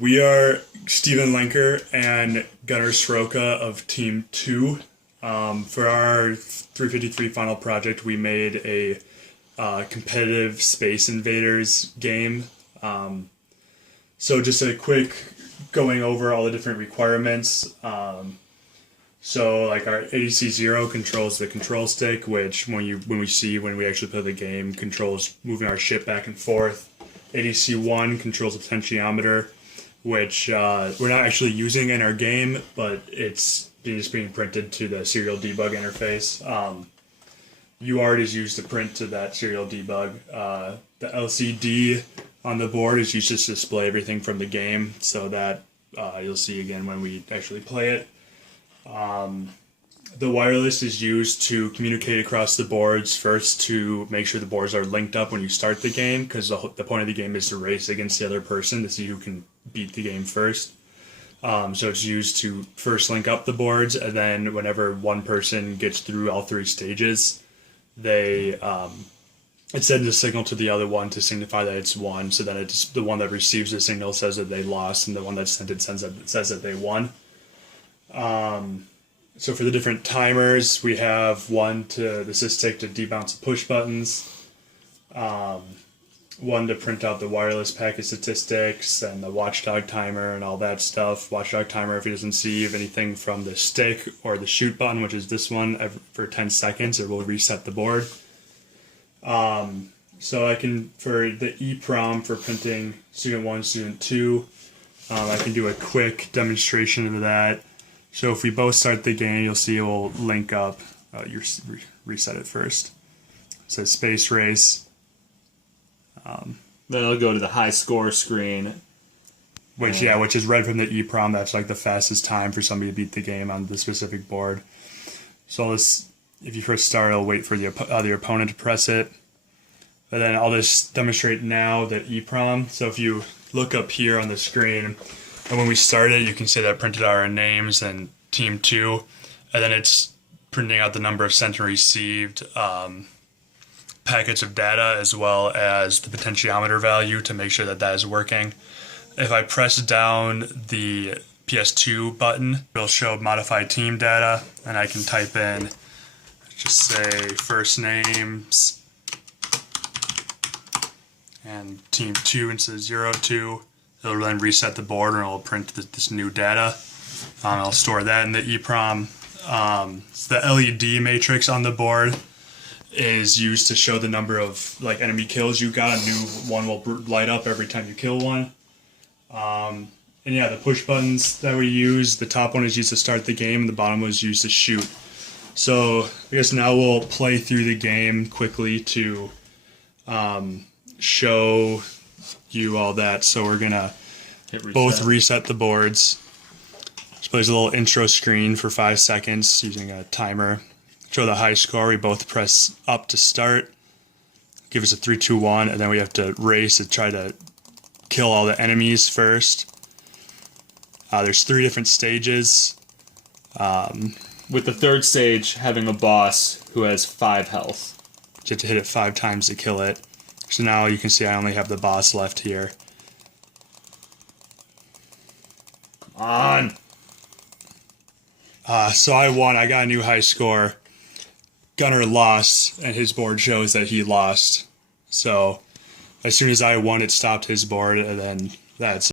We are Steven Lenker and Gunnar Sroka of Team 2. For our 353 final project, we made a competitive Space Invaders game. So just a quick going over all the different requirements. So like our ECE 0 controls the control stick, which when we actually play the game, controls moving our ship back and forth. ECE 1 controls the potentiometer, which we're not actually using in our game, but it's just being printed to the serial debug interface. UART is used to print to that serial debug. The LCD on the board is used to display everything from the game, so that you'll see again when we actually play it. The wireless is used to communicate across the boards, first to make sure the boards are linked up when you start the game, because the point of the game is to race against the other person to see who can beat the game first. So it's used to first link up the boards, and then whenever one person gets through all three stages, it sends a signal to the other one to signify that it's won. So then it's the one that receives the signal says that they lost, and the one that sent it says that they won. So for the different timers, we have one to the sysstick to debounce the push buttons, one to print out the wireless packet statistics and the watchdog timer and all that stuff. Watchdog timer if it doesn't receive anything from the stick or the shoot button, which is this one, for 10 seconds, it will reset the board. So I can, for the EEPROM for printing student 1, student 2, I can do a quick demonstration of that. So if we both start the game, you'll see it will link up. You reset it first. It says Space Race. Then it'll go to the high score screen. Which is read from the EEPROM. That's like the fastest time for somebody to beat the game on the specific board. So if you first start, it'll wait for the other opponent to press it. And then I'll just demonstrate now the EEPROM. So if you look up here on the screen, and when we started, you can see that printed out our names and Team 2, and then it's printing out the number of sent and received packets of data, as well as the potentiometer value to make sure that that is working. If I press down the PS2 button, it'll show modified team data, and I can type in, just say first names, and Team 2 instead of 02. It'll then reset the board and it'll print this new data. I'll store that in the EEPROM. The LED matrix on the board is used to show the number of enemy kills you got. A new one will light up every time you kill one. And yeah, the push buttons that we use, the top one is used to start the game, and the bottom one is used to shoot. So I guess now we'll play through the game quickly to show you all that. So we're gonna both reset the boards. Just plays a little intro screen for 5 seconds using a timer. Show the high score. We both press up to start. Give us a 3, 2, 1, and then we have to race to try to kill all the enemies first. There's 3 different stages. With the third stage having a boss who has 5 health. You have to hit it 5 times to kill it. So now you can see I only have the boss left here. On. So I won. I got a new high score. Gunnar lost, and his board shows that he lost. So as soon as I won, it stopped his board, and then that's